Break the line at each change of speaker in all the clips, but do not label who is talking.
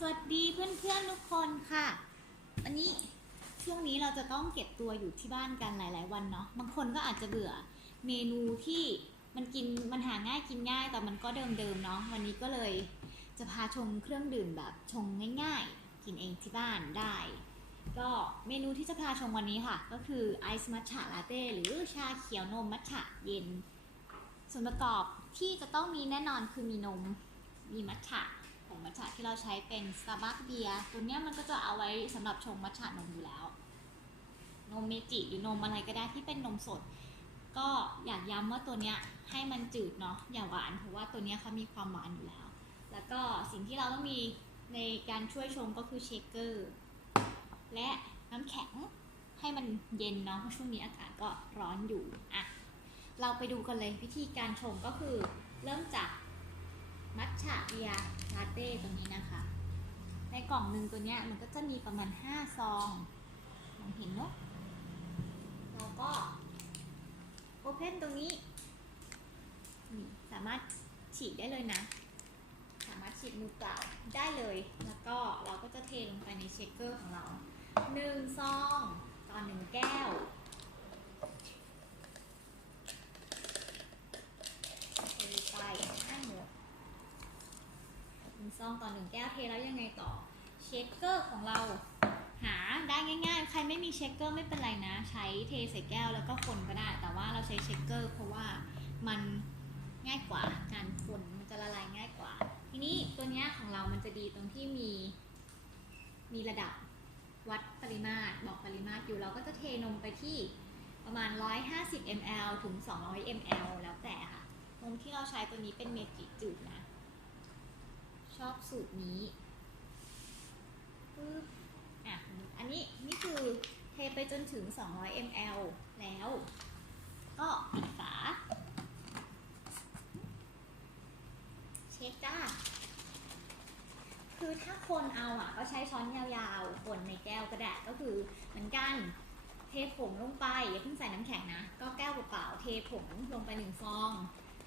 สวัสดีเพื่อนๆทุกคนค่ะ วันนี้ช่วงนี้เราจะต้องเก็บตัวอยู่ที่บ้านกันหลาย ๆ วันเนาะบางคนก็อาจจะเบื่อเมนูที่มันกินมันหาง่ายกินง่ายแต่มันก็เดิมๆเนาะวันนี้ก็เลยจะพาชมเครื่องดื่มแบบชงง่ายๆ กินเองที่บ้านได้ ก็เมนูที่จะพาชมวันนี้ค่ะ ก็คือไอซ์มัทฉะลาเต้หรือชาเขียวนมมัทฉะเย็น ส่วนประกอบที่จะต้องมีแน่นอนคือมีนมมีมัทฉะ ผงมัทฉะที่เราใช้เป็น Starbucks เบียร์ตัวเนี้ยมันก็จะเอาไว้สำหรับชงมัทฉะนมอยู่แล้ว นมเมจิหรือนมอะไรก็ได้ที่เป็นนมสด ก็อยากย้ำว่าตัวเนี้ยให้มันจืดเนาะอย่าหวานเพราะว่าตัวเนี้ยเขามีความหวานอยู่แล้ว แล้วก็สิ่งที่เราต้องมีในการช่วยชงก็คือเชคเกอร์และน้ำแข็งให้มันเย็นเนาะเพราะช่วงนี้อากาศก็ร้อนอยู่อะเราไปดูกันเลยวิธีการชงก็คือเริ่มจาก มัทฉะเบียร์ลาเต้ตัวนี้นะคะ ในกล่องหนึ่งตัวเนี้ยมันก็จะมีประมาณ 5 ซองมองเห็นเนาะเราก็โอเพนตรงนี้นี่สามารถฉีดได้เลยนะ สามารถฉีดมือเปล่าได้เลย แล้วก็เราก็จะเทลงไปในเชคเกอร์ของเราหนึ่งซอง ต่อหนึ่งแก้ว เทไปให้หมดหนึ่ง ซองต่อหนึ่งแก้วเทแล้วยังไงต่อเชคเกอร์ของเราหาได้ง่ายๆ ใครไม่มีเชคเกอร์ไม่เป็นไรนะ ใช้เทใส่แก้วแล้วก็คนก็ได้ แต่ว่าเราใช้เชคเกอร์เพราะว่ามันง่ายกว่าการคนมันจะละลายง่ายกว่า ทีนี้ตัวนี้ของเรามันจะดีตรงที่มี มีระดับวัดปริมาตรบอกปริมาตรอยู่เราก็จะเทนมไปที่ประมาณ 150 ml ถึง 200 ml แล้วแต่ค่ะนมที่เราใช้ตัวนี้เป็นเมจิจืดนะชอบ สูตรนี้ปึ๊บอะ อันนี้นี่คือเทไปจนถึง 200 ml แล้ว ก็ปิดฝา เช็คจ้า คือถ้าคนเอาอะ ก็ใช้ช้อนยาวๆ คนในแก้วก็ได้ก็คือเหมือนกันเทผงลงไปอย่าเพิ่งใส่น้ำแข็งนะ ก็แก้วเปล่าเทผงลงไปหนึ่งฟอง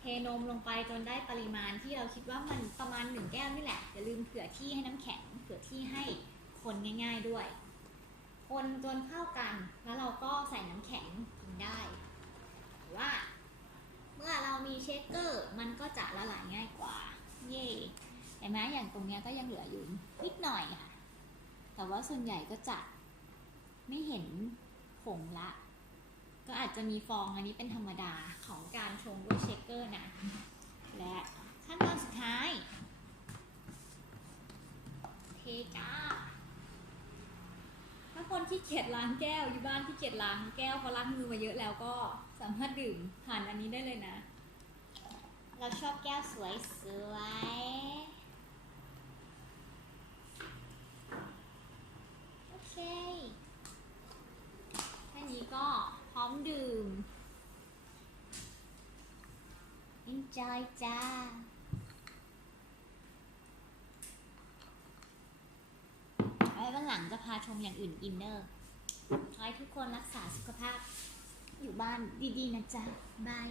เทนมลงไปจนได้ปริมาณที่เราคิดว่ามันประมาณหนึ่งแก้วนี่แหละอย่าลืมเผื่อที่ให้น้ำแข็งเผื่อที่ให้คนง่าย ๆด้วย คนจนเข้ากันแล้วเราก็ใส่น้ำแข็งกินได้ว่า เมื่อเรามีเชคเกอร์มันก็จะละลายง่ายกว่า เย่เห็นไหมอย่างตรงเนี้ยก็ยังเหลืออยู่นิดหน่อยค่ะ แต่ว่าส่วนใหญ่ก็จะไม่เห็นผงละ ก็อาจจะมีฟองอันนี้เป็นธรรมดาของการชงด้วยเชคเกอร์นะ และขั้นตอนสุดท้าย เทจ้าถ้าคนที่เกียจล้างแก้วอยู่บ้านที่เกียจล้างแก้วเพราะล้างมือมาเยอะแล้วก็สามารถดื่มผ่านอันนี้ได้เลยนะ เราชอบแก้วสวยสวยๆโอเค แค่นี้ก็พร้อม ดื่ม enjoy จ้า ไว้วันหลังจะพาชมอย่างอื่นอินเนอร์ขอให้ทุกคนรักษาสุขภาพอยู่บ้านดีๆนะจ๊ะ บาย